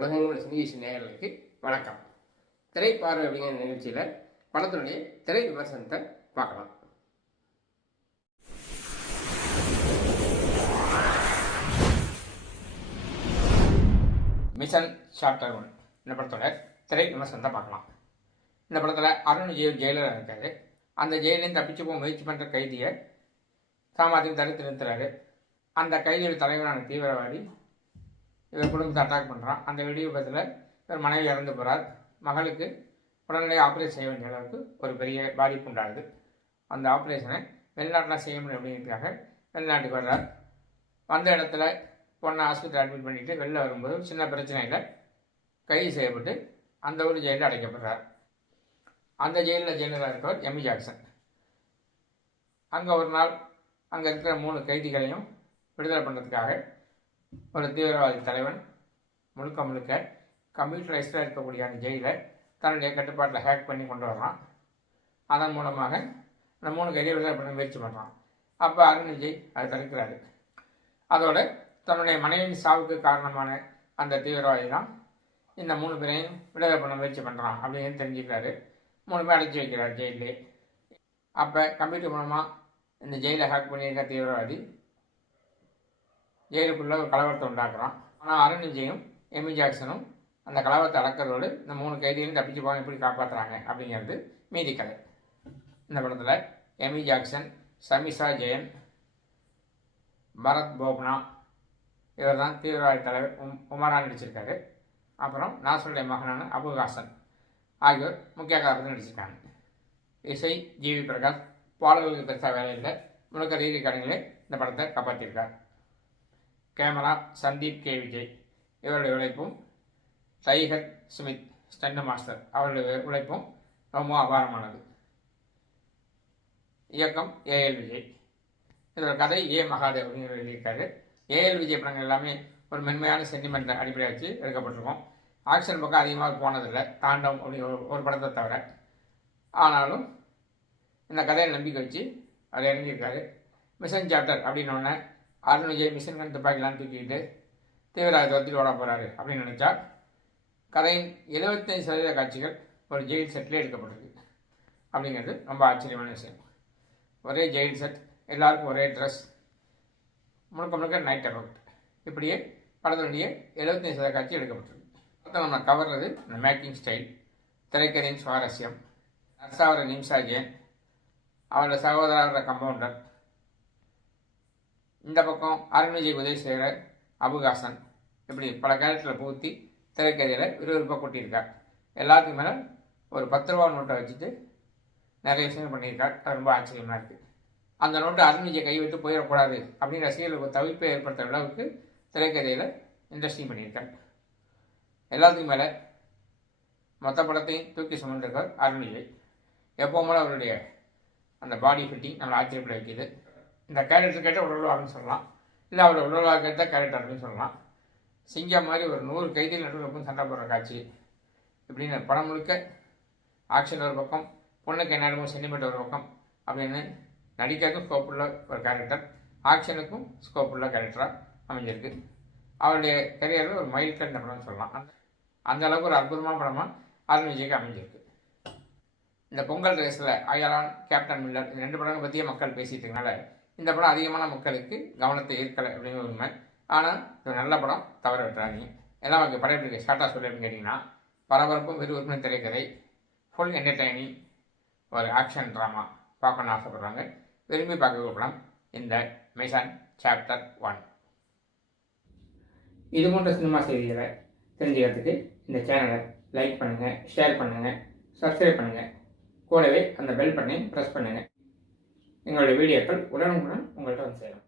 உலகங்கள் சினிகேஷி நேயர்களுக்கு வணக்கம். திரைப்பார்வை அப்படிங்கிற நிகழ்ச்சியில் படத்தினுடைய திரை விமர்சனத்தை பார்க்கலாம். மிஷன் சாப்டர் ஒன் இந்த படத்தோட திரை விமர்சனத்தை பார்க்கலாம். இந்த படத்தில் அருண் ஜெயில் ஜெயிலராக இருக்காரு. அந்த ஜெயிலேருந்து தப்பிச்சு போக முயற்சி பண்ணுற கைதியை காமாத்தையும் தடுத்து நிறுத்துறாரு. அந்த கைதியோட தலைவரான தீவிரவாதி இவர் குடும்பத்தை அட்டாக் பண்ணுறான் அந்த வெடி விபத்தில் இவர் மனைவி இறந்து போகிறார் மகளுக்கு உடனடியாக ஆப்ரேஷன் செய்ய வேண்டிய அளவுக்கு ஒரு பெரிய பாதிப்பு உண்டாகுது. அந்த ஆப்ரேஷனை வெளிநாட்டில் செய்ய முடியும் அப்படிங்கிறதுக்காக வெளிநாட்டுக்கு வர்றார். வந்த இடத்துல பொண்ணை ஹாஸ்பிட்டல் அட்மிட் பண்ணிவிட்டு வெளில வரும்போது சின்ன பிரச்சனையில் கைது செய்யப்பட்டு அந்த ஒரு ஜெயிலில் அடைக்கப்படுறார். அந்த ஜெயிலில் ஜெயிலராக இருக்கவர் எமி ஜாக்சன் அங்கே ஒரு நாள் அங்கே இருக்கிற மூணு கைதிகளையும் விடுதலை பண்ணுறதுக்காக ஒரு தீவிரவாதி தலைவன் முழுக்க முழுக்க கம்ப்யூட்டரைஸ்டாக இருக்கக்கூடிய அந்த ஜெயிலை தன்னுடைய கட்டுப்பாட்டில் ஹேக் பண்ணி கொண்டு வர்றான். அதன் மூலமாக அந்த மூணு கைதியை விடுதலை பண்ண முயற்சி பண்ணுறான் அப்போ அருண் விஜய் அதை தடுக்கிறாரு. அதோட தன்னுடைய மனைவியின் சாவுக்கு காரணமான அந்த தீவிரவாதி தான் இந்த மூணு பேரையும் விடுதலை பண்ண முயற்சி பண்ணுறான் அப்படின்னு தெரிஞ்சுக்கிறாரு. மூணு பேர் அடைச்சி வைக்கிறார் ஜெயிலே அப்போ கம்ப்யூட்டர் மூலமாக இந்த ஜெயிலை ஹேக் பண்ணியிருக்க தீவிரவாதி ஜெயிலுக்குள்ளே ஒரு கலவரத்தை உண்டாக்குறான். ஆனால் அருண்விஜயும் எமி ஜாக்சனும் அந்த கலவரத்தை அடக்கிறதோடு இந்த மூணு கைதிகளும் தப்பிச்சு போக எப்படி காப்பாற்றுறாங்க அப்படிங்கிறது மீதி கதை. இந்த படத்தில் எமி ஜாக்சன் சமிஷா ஜெயன் பரத் போப்னா இவர் தான் தீவிரவாத தலைவர் உம் உமரான் நடிச்சிருக்காரு. அப்புறம் நாசருடைய மகனான அபுஹாசன் ஆகியோர் முக்கிய கதாபாத்திரம் நடிச்சிருக்காங்க. இசை ஜிவி பிரகாஷ் பாடல்களுக்கு பெருசாக வேலை இல்லை. முழுக்க ரீதி கடைகளே இந்த படத்தை காப்பாற்றியிருக்கார் கேமரா சந்தீப் கே விஜய். இவருடைய உழைப்பும் டைகர் சுமித் ஸ்டண்ட் மாஸ்டர் அவருடைய உழைப்பும் ரொம்ப அபாரமானது. இயக்கம் ஏஎல் விஜய். இதோட கதை ஏ மகாதேவ் அப்படின்னு எழுதியிருக்காரு. ஏஎல் விஜய் படங்கள் எல்லாமே ஒரு மென்மையான சென்டிமெண்ட் அடிப்படையாக வச்சு எடுக்கப்பட்டிருக்கோம் ஆக்ஷன் பக்கம் அதிகமாக போனதில்லை. தாண்டம் அப்படி ஒரு ஒரு படத்தை தவிர. ஆனாலும் இந்த கதையை நம்பிக்கை வச்சு அவர் இறங்கியிருக்காரு. மிஷன் சாப்டர் அப்படின்னோடனே அருண்விஜய் மிஷின் மிஷன் கன் துப்பாக்கிலாம் தூக்கிக்கிட்டு தீவிரவாத துரத்தில் ஓட போகிறாரு அப்படின்னு நினச்சா கதையின் எழுபத்தஞ்சு சதவீத காட்சிகள் ஒரு ஜெயில் செட்டில் எடுக்கப்பட்டிருக்கு. அப்படிங்கிறது ரொம்ப ஆச்சரியமான விஷயம். ஒரே ஜெயில் செட் எல்லாருக்கும் ஒரே ட்ரெஸ் முழுக்க முழுக்க நைட் அபவுட் இப்படியே படத்தினுடைய எழுபத்தஞ்சு சதவீத காட்சி எடுக்கப்பட்டிருக்கு. மொத்தம் நம்ம கவர்றது இந்த மேக்கிங் ஸ்டைல் திரைக்கதையின் சுவாரஸ்யம் நர்சாவர நிம்சா ஜெயன் அவரோட சகோதரர் கம்பவுண்டர் இந்த பக்கம் அருண் விஜய் உதவி செய்கிற அபுகாசன் இப்படி பல கேரக்டரில் பூத்தி திரைக்கதையில் விறுவிறுப்பாக கொட்டியிருக்கார். எல்லாத்துக்கும் மேலே ஒரு பத்து ரூபா நோட்டை வச்சுட்டு நிறைய விஷயங்கள் பண்ணியிருக்கார். அது ரொம்ப ஆச்சரியமாக இருக்குது அந்த நோட்டை அருண் விஜய் கை விட்டு போயிடக்கூடாது அப்படின்னு ரசிகர்களுக்கு ஒரு தவிப்பை ஏற்படுத்துகிற அளவுக்கு திரைக்கதையில் இன்ட்ரெஸ்டிங் பண்ணியிருக்கார். எல்லாத்துக்கும் மேலே மொத்த படத்தையும் தூக்கி சுமந்திருக்கார் அருண் விஜய் அவருடைய அந்த பாடி ஃபிட்டிங் நம்மளை ஆச்சரியப்பட வைக்கிது. இந்த கேரக்டர் கேட்டால் உடல்வாகன்னு சொல்லலாம். இல்லை அவரோட உடல்வாக கேட்டால் கேரக்டர் அப்படின்னு சொல்லலாம். சிங்கம் மாதிரி ஒரு நூறு கைதிகள் நடுவில் சண்டை போடுற காட்சி. இப்படின்னு படம் முழுக்க ஆக்ஷன் ஒரு பக்கம் பொண்ணுக்கு என்ன சென்டிமெண்ட் ஒரு பக்கம் அப்படின்னு நடிக்கிறதுக்கும் ஸ்கோப் உள்ள ஒரு கேரக்டர் ஆக்ஷனுக்கும் ஸ்கோப் உள்ள கேரக்டராக அமைஞ்சிருக்கு. அவருடைய கரியரில் ஒரு மைல் கண்ட படம்னு சொல்லலாம். அந்த அந்த அளவுக்கு ஒரு அற்புதமான படமாக அருண் விஜய்க்கு அமைஞ்சிருக்கு. இந்த பொங்கல் ரேஸில் அயலான் கேப்டன் மில்லர் இந்த ரெண்டு படங்கள் பற்றியே மக்கள் பேசிட்டு இருக்கனால இந்த படம் அதிகமான மக்களுக்கு கவனத்தை ஈர்க்கலை அப்படின்னு உண்மை. ஆனால் இது நல்ல படம் தவற விட்டுறாதீங்க. எல்லாம் உங்களுக்கு படம் எப்படி ஷார்ட்டாக சொல்லி அப்படின்னு கேட்டிங்கன்னா பரபரப்பும் விறுவிறுப்பும் திரைக்கதை ஃபுல் என்டர்டைனிங் ஒரு ஆக்ஷன் ட்ராமா பார்க்கணும்னு ஆசைப்படுறாங்க. விரும்பி பார்க்க படம் இந்த மிஷன் சாப்டர் ஒன் இது போன்ற சினிமா செய்திகளை தெரிஞ்சுக்கிறதுக்கு இந்த சேனலை லைக் பண்ணுங்கள் ஷேர் பண்ணுங்கள் சப்ஸ்கிரைப் பண்ணுங்கள் கூடவே அந்த பெல் பட்டனையும் ப்ரெஸ் பண்ணுங்கள் எங்களுடைய வீடியோக்கள் உடனுக்குடன் உங்கள்கிட்ட வந்து சேரும்.